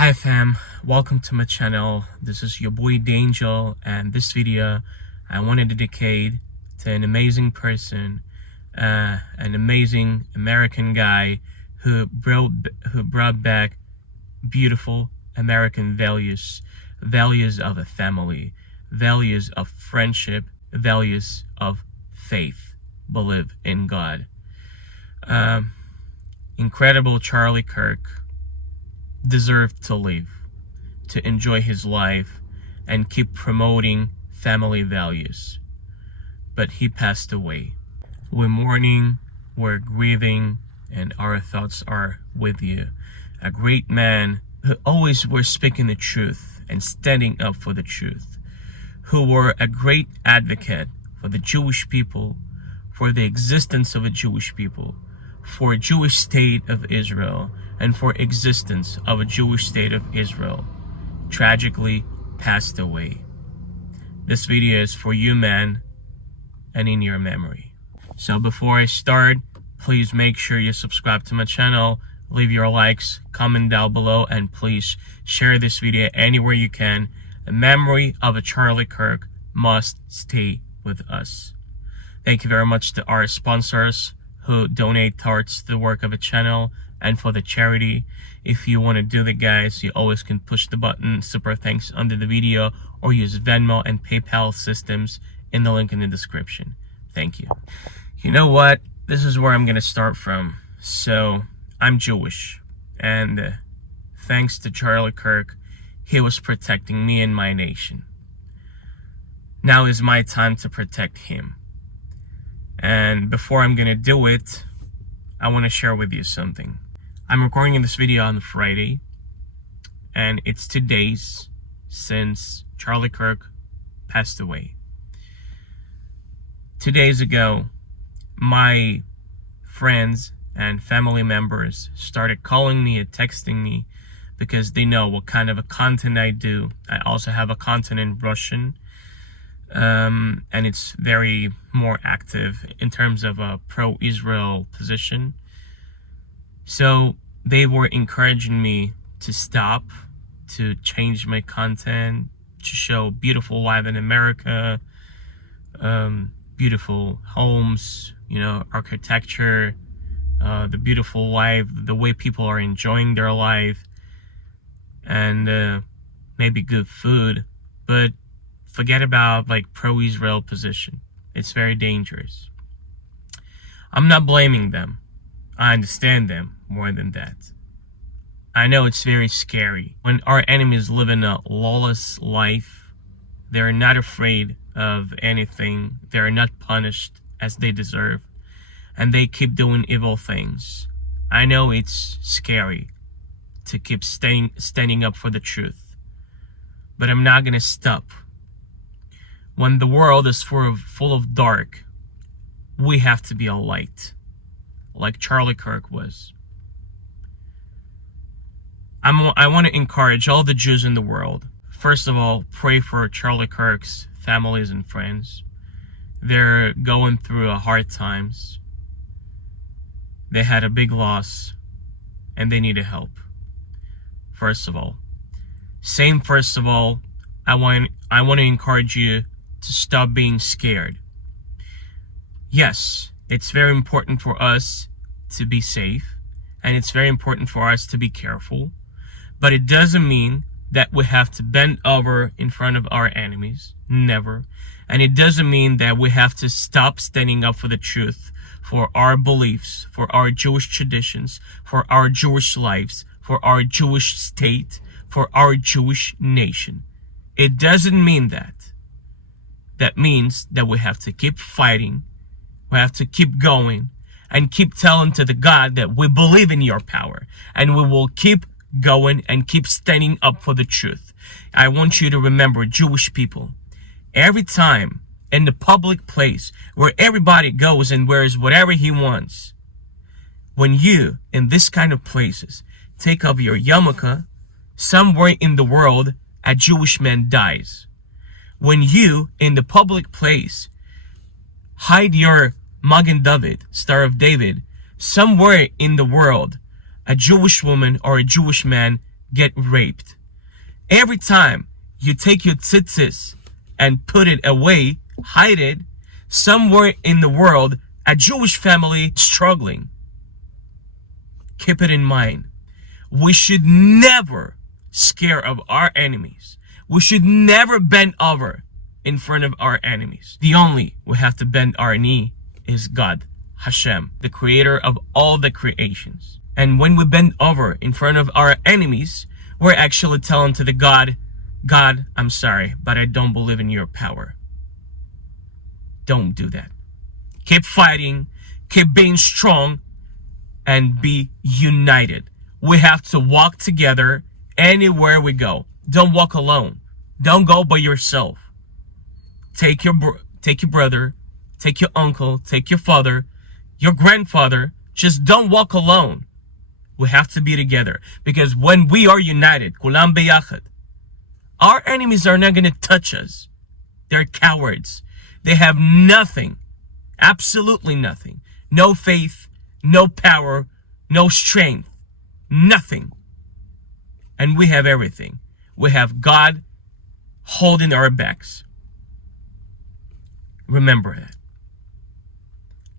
Hi fam, welcome to my channel. This is your boy D'Angel, and this video I want to dedicate to an amazing person, an amazing American guy who brought back beautiful American values of a family, values of friendship, values of faith, believe in God. Incredible Charlie Kirk deserved to live, to enjoy his life, and keep promoting family values. But he passed away. We're mourning, we're grieving, and our thoughts are with you. A great man who always was speaking the truth and standing up for the truth, who were a great advocate for the Jewish people, for the existence of a Jewish people, for a Jewish state of Israel, and for existence of a Jewish state of Israel, tragically passed away. This video is for you, man, and in your memory. So before I start, please make sure you subscribe to my channel, leave your likes, comment down below, and please share this video anywhere you can. The memory of a Charlie Kirk must stay with us. Thank you very much to our sponsors who donate towards the work of the channel and for the charity. If you want to do that, guys, you always can push the button super thanks under the video or use Venmo and PayPal systems in the link in the description. Thank you. You know what? This is where I'm going to start from. So, I'm Jewish, and thanks to Charlie Kirk, he was protecting me and my nation. Now is my time to protect him. And before I'm going to do it, I want to share with you something. I'm recording this video on Friday, and it's 2 days since Charlie Kirk passed away. 2 days ago, my friends and family members started calling me and texting me because they know what kind of a content I do. I also have a content in Russian, and it's very more active in terms of a pro-Israel position. So they were encouraging me to stop, to change my content, to show beautiful life in America, beautiful homes, architecture, the beautiful life, the way people are enjoying their life, and maybe good food. But forget about pro-Israel position. It's very dangerous. I'm not blaming them. I understand them more than that. I know it's very scary. When our enemies live in a lawless life, they're not afraid of anything. They're not punished as they deserve. And they keep doing evil things. I know it's scary to keep standing up for the truth. But I'm not going to stop. When the world is full of dark, we have to be a light, like Charlie Kirk was. I want to encourage all the Jews in the world. First of all, pray for Charlie Kirk's families and friends. They're going through hard times. They had a big loss, and they needed help. First of all, I want to encourage you to stop being scared. Yes, it's very important for us to be safe, and it's very important for us to be careful, but it doesn't mean that we have to bend over in front of our enemies. Never. And it doesn't mean that we have to stop standing up for the truth, for our beliefs, for our Jewish traditions, for our Jewish lives, for our Jewish state, for our Jewish nation. It doesn't mean that. That means that we have to keep fighting, we have to keep going, and keep telling to the God that we believe in your power, and we will keep going and keep standing up for the truth. I want you to remember, Jewish people, every time in the public place where everybody goes and wears whatever he wants, when you, in this kind of places, take off your yarmulke, somewhere in the world, a Jewish man dies. When you, in the public place, hide your Magen David, Star of David, somewhere in the world, a Jewish woman or a Jewish man get raped. Every time you take your tzitzis and put it away, hide it, somewhere in the world, a Jewish family is struggling. Keep it in mind. We should never scare of our enemies. We should never bend over in front of our enemies. The only we have to bend our knee is God, Hashem, the creator of all the creations. And when we bend over in front of our enemies, we're actually telling to the God, I'm sorry, but I don't believe in your power. Don't do that. Keep fighting, keep being strong, and be united. We have to walk together anywhere we go. Don't walk alone. Don't go by yourself. Take your brother, take your uncle, take your father, your grandfather. Just don't walk alone. We have to be together, because when we are united, kulam beyachad, our enemies are not going to touch us. They're cowards. They have nothing, absolutely nothing. No faith, no power, no strength, nothing. And we have everything. We have God holding our backs. Remember that.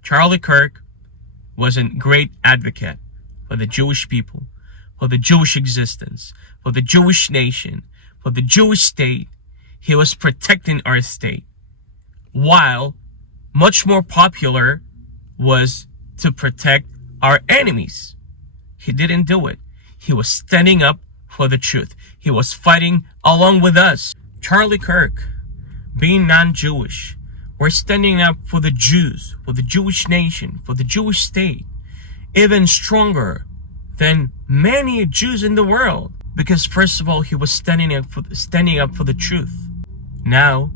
Charlie Kirk was a great advocate for the Jewish people, for the Jewish existence, for the Jewish nation, for the Jewish state. He was protecting our state, while much more popular was to protect our enemies. He didn't do it. He was standing up for the truth. He was fighting along with us. Charlie Kirk, being non-Jewish, we're standing up for the Jews, for the Jewish nation, for the Jewish state, even stronger than many Jews in the world. Because first of all, he was standing up for the truth. Now,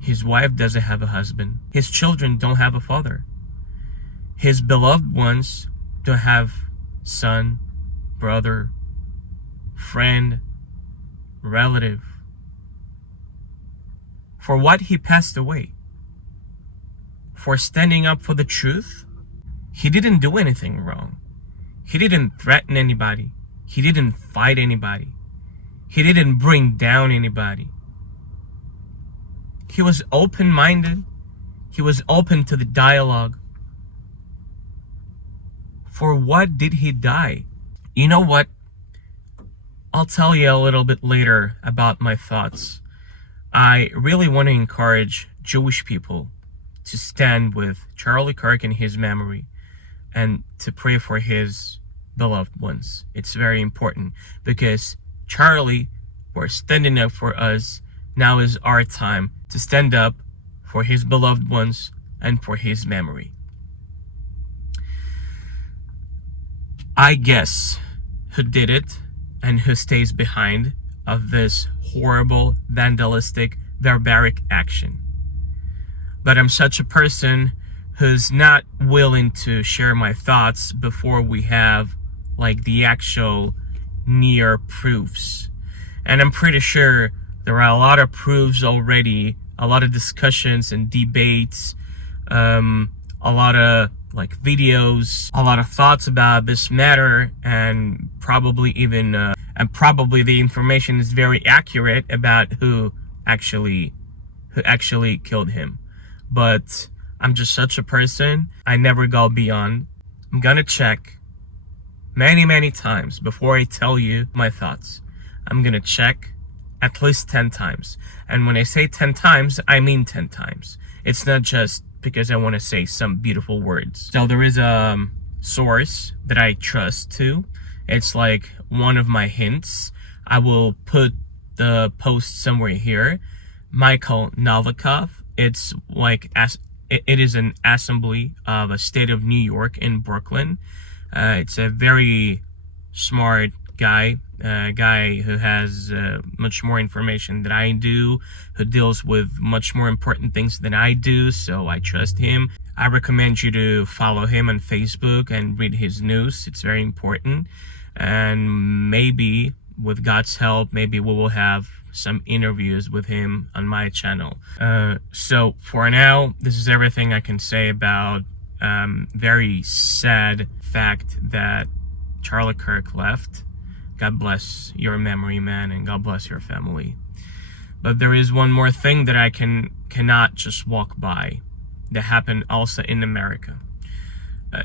his wife doesn't have a husband. His children don't have a father. His beloved ones don't have son, brother, friend, relative. For what he passed away? For standing up for the truth? He didn't do anything wrong. He didn't threaten anybody. He didn't fight anybody. He didn't bring down anybody. He was open-minded. He was open to the dialogue. For what did he die? You know what? I'll tell you a little bit later about my thoughts. I really want to encourage Jewish people to stand with Charlie Kirk in his memory and to pray for his beloved ones. It's very important, because Charlie was standing up for us. Now is our time to stand up for his beloved ones and for his memory. I guess who did it and who stays behind of this horrible, vandalistic, barbaric action. But I'm such a person who's not willing to share my thoughts before we have like the actual near proofs. And I'm pretty sure there are a lot of proofs already, a lot of discussions and debates, a lot of like videos, a lot of thoughts about this matter, and probably even the information is very accurate about who actually killed him. But I'm just such a person, I never go beyond. I'm gonna check many times before I tell you my thoughts. I'm gonna check at least 10 times. And when I say 10 times, I mean 10 times. It's not just because I want to say some beautiful words. So there is a source that I trust too. It's like one of my hints. I will put the post somewhere here. Michael Novikov. It's like it is an assembly of a state of New York in Brooklyn. It's a very smart guy who has much more information than I do, who deals with much more important things than I do, so I trust him. I recommend you to follow him on Facebook and read his news. It's very important. And maybe, with God's help, maybe we will have some interviews with him on my channel. So for now, this is everything I can say about very sad fact that Charlie Kirk left. God bless your memory, man, and God bless your family. But there is one more thing that I cannot just walk by that happened also in America.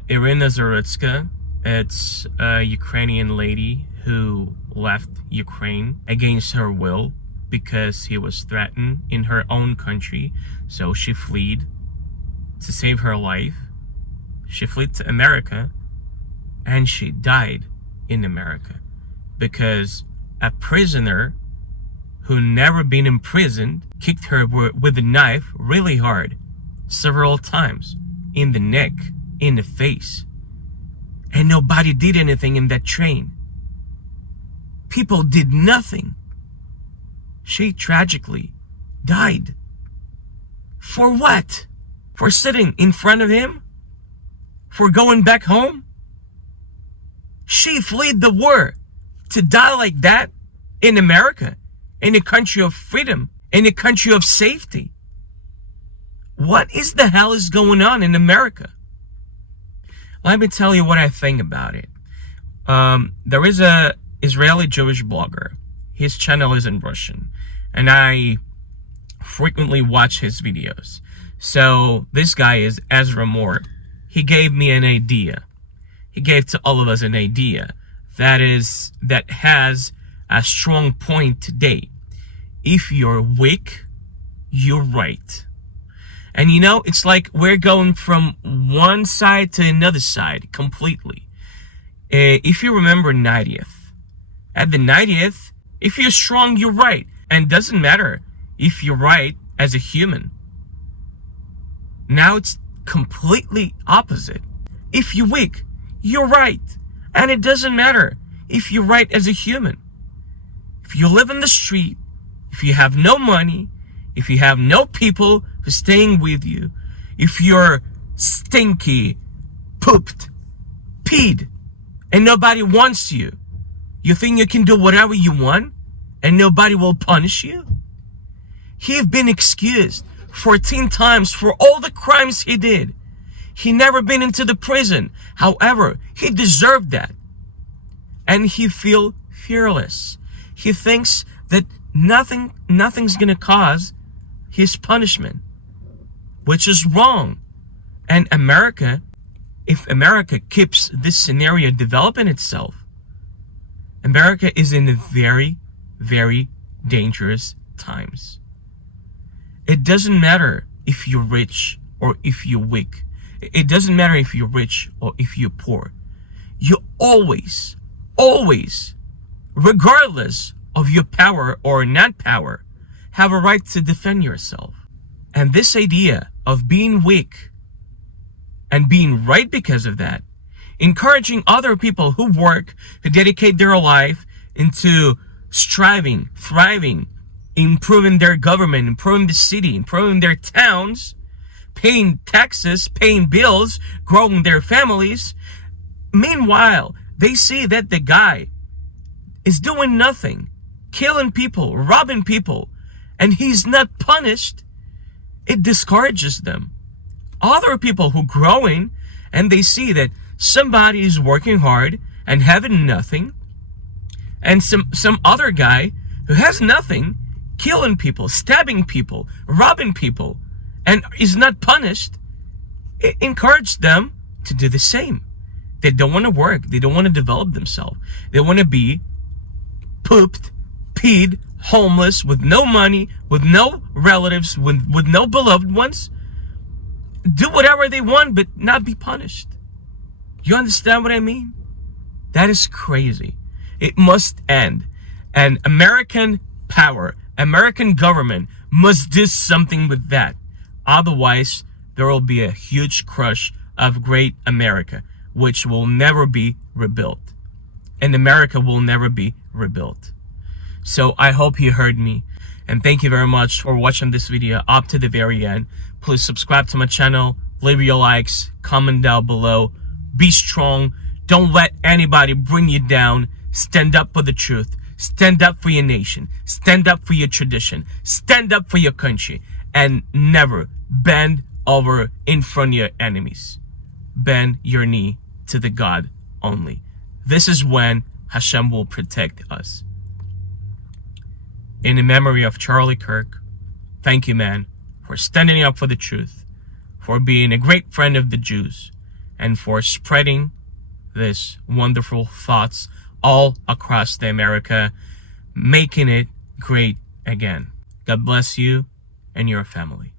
Irina Zarutsky, it's a Ukrainian lady who left Ukraine against her will because he was threatened in her own country. So she fled to save her life. She fled to America, and she died in America because a prisoner who never been imprisoned kicked her with a knife really hard, several times, in the neck, in the face. And nobody did anything in that train. People did nothing. She tragically died. For what? For sitting in front of him? For going back home? She fled the war to die like that in America, in a country of freedom, in a country of safety. What is the hell is going on in America? Let me tell you what I think about it. There is a Israeli Jewish blogger. His channel is in Russian, and I frequently watch his videos. So this guy is Ezra Moore. He gave me an idea. He gave to all of us an idea that has a strong point today. If you're weak, you're right. And you know, it's like we're going from one side to another side completely. If you remember 90th, at the 90th, if you're strong, you're right. And it doesn't matter if you're right as a human. Now it's completely opposite. If you're weak, you're right. And it doesn't matter if you're right as a human. If you live in the street, if you have no money, if you have no people who's staying with you, if you're stinky, pooped, peed, and nobody wants you, you think you can do whatever you want and nobody will punish you? He's been excused 14 times for all the crimes he did. He never been into the prison. However, he deserved that. And he feel fearless. He thinks that nothing's gonna cause his punishment, which is wrong. And America, if America keeps this scenario developing itself, America is in very, very dangerous times. It doesn't matter if you're rich or if you're weak. It doesn't matter if you're rich or if you're poor. You always, regardless of your power or not power, have a right to defend yourself. And this idea of being weak and being right because of that, encouraging other people who work, who dedicate their life into striving, thriving, improving their government, improving the city, improving their towns, paying taxes, paying bills, growing their families. Meanwhile, they see that the guy is doing nothing, killing people, robbing people, and he's not punished. It discourages them. Other people who growing and they see that somebody is working hard and having nothing, and some other guy who has nothing, killing people, stabbing people, robbing people, and is not punished, it encourages them to do the same. They don't want to work. They don't want to develop themselves. They want to be pooped, peed, homeless, with no money, with no relatives, with no beloved ones. Do whatever they want, but not be punished. You understand what I mean? That is crazy. It must end. And American power, American government must do something with that. Otherwise, there will be a huge crush of great America, which will never be rebuilt. And America will never be rebuilt. So I hope you heard me. And thank you very much for watching this video up to the very end. Please subscribe to my channel, leave your likes, comment down below. Be strong. Don't let anybody bring you down. Stand up for the truth. Stand up for your nation. Stand up for your tradition. Stand up for your country. And never bend over in front of your enemies. Bend your knee to the God only. This is when Hashem will protect us. In the memory of Charlie Kirk, thank you, man, for standing up for the truth, for being a great friend of the Jews, and for spreading these wonderful thoughts all across the America, making it great again. God bless you and your family.